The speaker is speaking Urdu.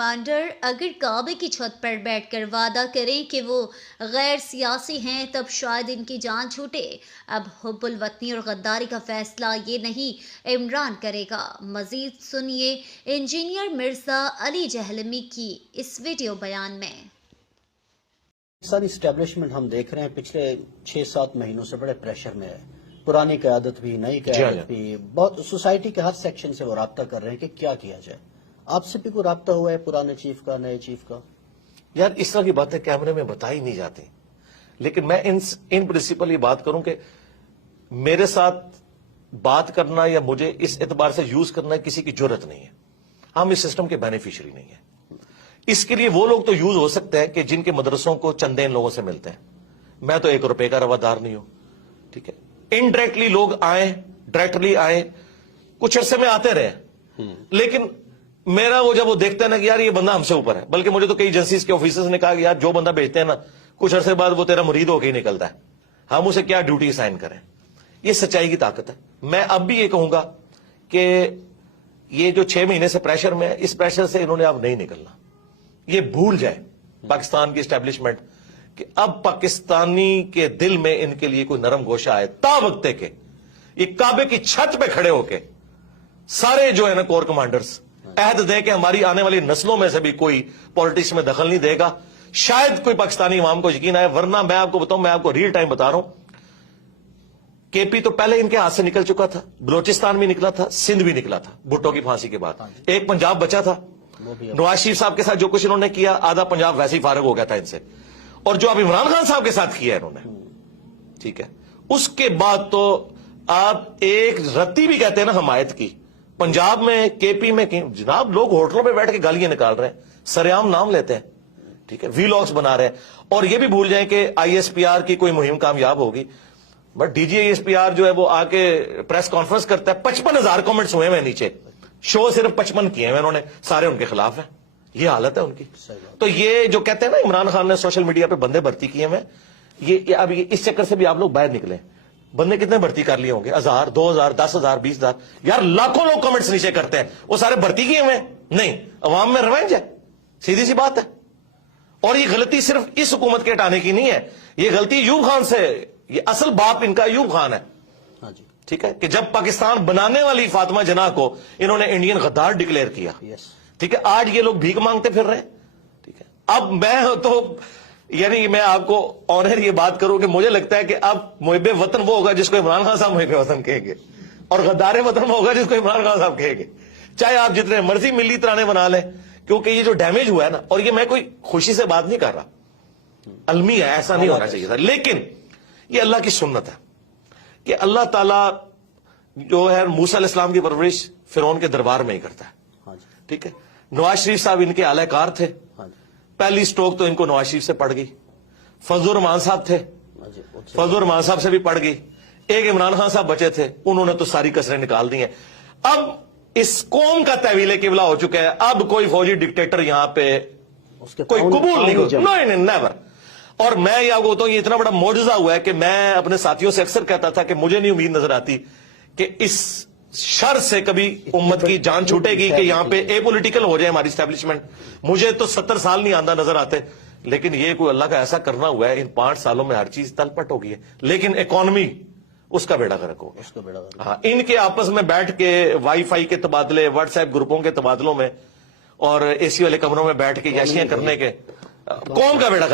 کمانڈر اگر کعبے کی چھت پر بیٹھ کر وعدہ کریں کہ وہ غیر سیاسی ہیں تب شاید ان کی جان چھوٹے۔ اب حب الوطنی اور غداری کا فیصلہ یہ نہیں عمران کرے گا۔ مزید سنیے انجینئر مرزا علی جہلمی کی اس ویڈیو بیان میں۔ ساری اسٹیبلشمنٹ ہم دیکھ رہے ہیں پچھلے 6-7 مہینوں سے بڑے پریشر میں ہے، پرانی قیادت بھی، نئی قیادت بھی، بہت سوسائٹی کے ہر سیکشن سے وہ رابطہ کر رہے ہیں کہ کیا کیا جائے۔ آپ سے بھی کوئی رابطہ ہوا ہے پرانے چیف کا، نئے چیف کا؟ یار اس طرح کی باتیں کیمرے میں بتائی نہیں جاتی، لیکن میں ان پرنسپل یہ بات کروں کہ میرے ساتھ بات کرنا یا مجھے اس اعتبار سے یوز کرنا کسی کی جرت نہیں ہے، ہم اس سسٹم کے بینیفیشری نہیں ہیں۔ اس کے لیے وہ لوگ تو یوز ہو سکتے ہیں کہ جن کے مدرسوں کو چندے ان لوگوں سے ملتے ہیں، میں تو 1 روپے کا روادار نہیں ہوں، ٹھیک ہے۔ انڈائریکٹلی لوگ آئیں، ڈائریکٹلی آئیں، کچھ عرصے میں آتے رہے، لیکن میرا وہ جب وہ دیکھتے ہیں نا کہ یار یہ بندہ ہم سے اوپر ہے، بلکہ مجھے تو کئی ایجنسیز کے آفیسرز نے کہا کہ یار جو بندہ بھیجتے ہیں نا کچھ عرصے بعد وہ تیرا مرید ہو کے ہی نکلتا ہے، ہم اسے کیا ڈیوٹی اسائن کریں۔ یہ سچائی کی طاقت ہے۔ میں اب بھی یہ کہوں گا کہ یہ جو 6 مہینے سے پریشر میں ہے، اس پریشر سے انہوں نے اب نہیں نکلنا۔ یہ بھول جائے پاکستان کی اسٹیبلشمنٹ کہ اب پاکستانی کے دل میں ان کے لیے کوئی نرم گوشہ آئے، تا وقت کے یہ کعبے کی چھت پہ کھڑے ہو کے سارے جو ہے نا کور کمانڈرز عہد دے کہ ہماری آنے والی نسلوں میں سے بھی کوئی پالیٹکس میں دخل نہیں دے گا، شاید کوئی پاکستانی عوام کو یقین آئے۔ ورنہ میں آپ کو بتاؤں، میں آپ کو ریل ٹائم بتا رہا ہوں، کے پی تو پہلے ان کے ہاتھ سے نکل چکا تھا، بلوچستان بھی نکلا تھا، سندھ بھی نکلا تھا بھٹو کی پھانسی کے بعد، ایک پنجاب بچا تھا۔ نواز شریف صاحب کے ساتھ جو کچھ انہوں نے کیا، آدھا پنجاب ویسے ہی فارغ ہو گیا تھا ان سے، اور جو اب عمران خان صاحب کے ساتھ کیا انہوں نے، ٹھیک ہے، اس کے بعد تو آپ ایک رتی بھی کہتے ہیں نا حمایت کی، پنجاب میں، کے پی میں، جناب لوگ ہوٹلوں پہ بیٹھ کے گالیاں نکال رہے ہیں، سرعام نام لیتے ہیں، ٹھیک ہے، وی لاگس بنا رہے ہیں، اور یہ بھی بھول جائیں کہ آئی ایس پی آر کی کوئی مہم کامیاب ہوگی، but D G I S P R جو ہے وہ آ کے پریس کانفرنس کرتا ہے، 55,000 کامنٹس ہوئے ہیں نیچے، شو صرف 55 کیے ہیں انہوں نے، سارے ان کے خلاف ہیں، یہ حالت ہے ان کی۔ تو یہ جو کہتے ہیں نا عمران خان نے سوشل میڈیا پہ بندے بھرتی کیے ہیں، یہ اب اس چکر سے بھی آپ لوگ باہر نکلیں۔ بندے کتنے بھرتی کر لیے ہوں گے؟ 1000، 2000، 10,000، 20,000، یار لاکھوں لوگ کمنٹس نیچے کرتے ہیں، وہ سارے بھرتی کیے ہوئے نہیں، عوام میں روینج ہے، سیدھی سی بات ہے۔ اور یہ غلطی صرف اس حکومت کے ہٹانے کی نہیں ہے، یہ غلطی ایوب خان سے، یہ اصل باپ ان کا ایوب خان ہے، ٹھیک ہے، کہ جب پاکستان بنانے والی فاطمہ جناح کو انہوں نے انڈین غدار ڈکلیئر کیا، ٹھیک ہے، آج یہ لوگ بھیک مانگتے پھر رہے ہیں، ٹھیک ہے۔ اب میں تو یعنی میں آپ کو آنر یہ بات کروں کہ مجھے لگتا ہے کہ اب محب وطن وہ ہوگا جس کو عمران خان صاحب محب وطن کہیں گے، اور غدار وطن وہ ہوگا جس کو عمران خان صاحب کہیں گے، چاہے آپ جتنے مرضی ملی ترانے بنا لیں، کیونکہ یہ جو ڈیمیج ہوا ہے نا، اور یہ میں کوئی خوشی سے بات نہیں کر رہا، المی ہے، ایسا نہیں ہونا چاہیے تھا، لیکن یہ اللہ کی سنت ہے کہ اللہ تعالیٰ جو ہے موسیٰ علیہ السلام کی پرورش فرعون کے دربار میں ہی کرتا ہے، ٹھیک ہے۔ نواز شریف صاحب ان کے اعلی کار تھے، پہلی سٹروک تو ان کو نواز شریف سے پڑ گئی، فضل الرحمان صاحب تھے، فضل الرحمان صاحب سے بھی پڑ گئی، ایک عمران خان صاحب بچے تھے، انہوں نے تو ساری کسریں نکال دی ہیں۔ اب اس قوم کا تحویل قبلہ ہو چکا ہے، اب کوئی فوجی ڈکٹیٹر یہاں پہ کوئی قبول نہیں ہوتا، نیور۔ اور میں یہ آپ کو بتاؤں، یہ اتنا بڑا معجزہ ہوا ہے کہ میں اپنے ساتھیوں سے اکثر کہتا تھا کہ مجھے نہیں امید نظر آتی کہ اس شر سے کبھی امت کی جان چھوٹے گی کہ یہاں پہ اے پولیٹیکل ہو جائے ہماری اسٹیبلشمنٹ۔ مجھے تو 70 سال نہیں آندہ نظر آتے، لیکن یہ کوئی اللہ کا ایسا کرنا ہوا ہے، ان 5 سالوں میں ہر چیز تل پٹ ہو گئی ہے، لیکن اکانومی اس کا بیڑا غرق ہو گیا۔ ہاں، ان کے آپس میں بیٹھ کے وائی فائی کے تبادلے، واٹس ایپ گروپوں کے تبادلوں میں، اور اے سی والے کمروں میں بیٹھ کے یاشیاں کرنے کے، قوم کا بیڑا غرق